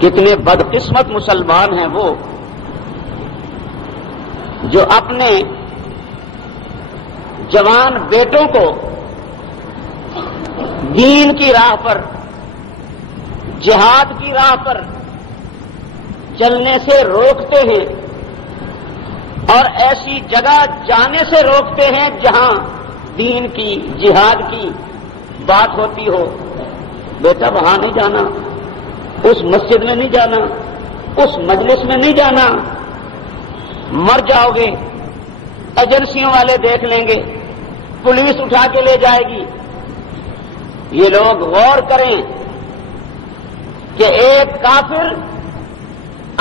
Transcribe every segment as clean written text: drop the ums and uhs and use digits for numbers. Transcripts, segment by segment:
کتنے بدقسمت مسلمان ہیں وہ جو اپنے جوان بیٹوں کو دین کی راہ پر، جہاد کی راہ پر چلنے سے روکتے ہیں اور ایسی جگہ جانے سے روکتے ہیں جہاں دین کی، جہاد کی بات ہوتی ہو۔ بیٹا وہاں نہیں جانا، اس مسجد میں نہیں جانا، اس مجلس میں نہیں جانا، مر جاؤ گے، ایجنسیوں والے دیکھ لیں گے، پولیس اٹھا کے لے جائے گی۔ یہ لوگ غور کریں کہ ایک کافر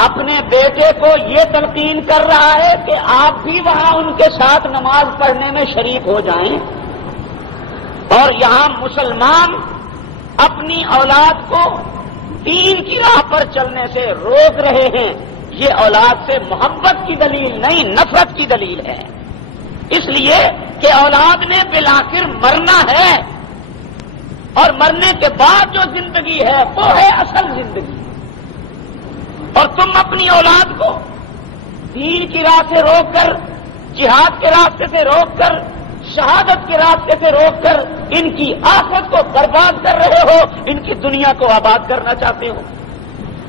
اپنے بیٹے کو یہ تلقین کر رہا ہے کہ آپ بھی وہاں ان کے ساتھ نماز پڑھنے میں شریک ہو جائیں، اور یہاں مسلمان اپنی اولاد کو دین کی راہ پر چلنے سے روک رہے ہیں۔ یہ اولاد سے محبت کی دلیل نہیں، نفرت کی دلیل ہے، اس لیے کہ اولاد نے بالآخر مرنا ہے، اور مرنے کے بعد جو زندگی ہے وہ ہے اصل زندگی، اور تم اپنی اولاد کو دین کی راہ سے روک کر، جہاد کے راستے سے روک کر، شہادت کے راستے سے روک کر ان کی آخرت کو برباد کر رہے ہو، ان کی دنیا کو آباد کرنا چاہتے ہو،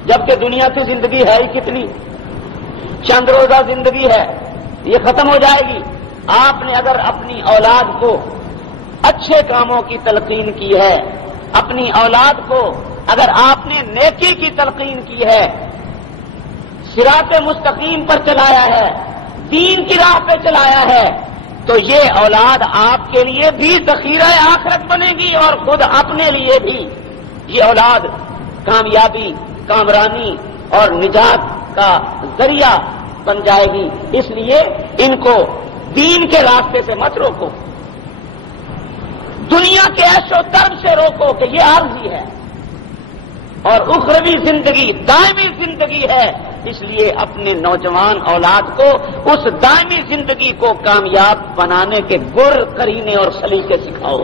جبکہ دنیا کی زندگی ہے ہی کتنی، چند روزہ زندگی ہے، یہ ختم ہو جائے گی۔ آپ نے اگر اپنی اولاد کو اچھے کاموں کی تلقین کی ہے، اپنی اولاد کو اگر آپ نے نیکی کی تلقین کی ہے، صراط مستقیم پر چلایا ہے، دین کی راہ پہ چلایا ہے، تو یہ اولاد آپ کے لیے بھی ذخیرہ آخرت بنے گی، اور خود اپنے لیے بھی یہ اولاد کامیابی، کامرانی اور نجات کا ذریعہ بن جائے گی۔ اس لیے ان کو دین کے راستے سے مت روکو، دنیا کے عیش و طرب سے روکو کہ یہ عارضی ہے، اور اخروی زندگی دائمی زندگی ہے، اس لیے اپنے نوجوان اولاد کو اس دائمی زندگی کو کامیاب بنانے کے گر، قرینے اور سلیقے سکھاؤ۔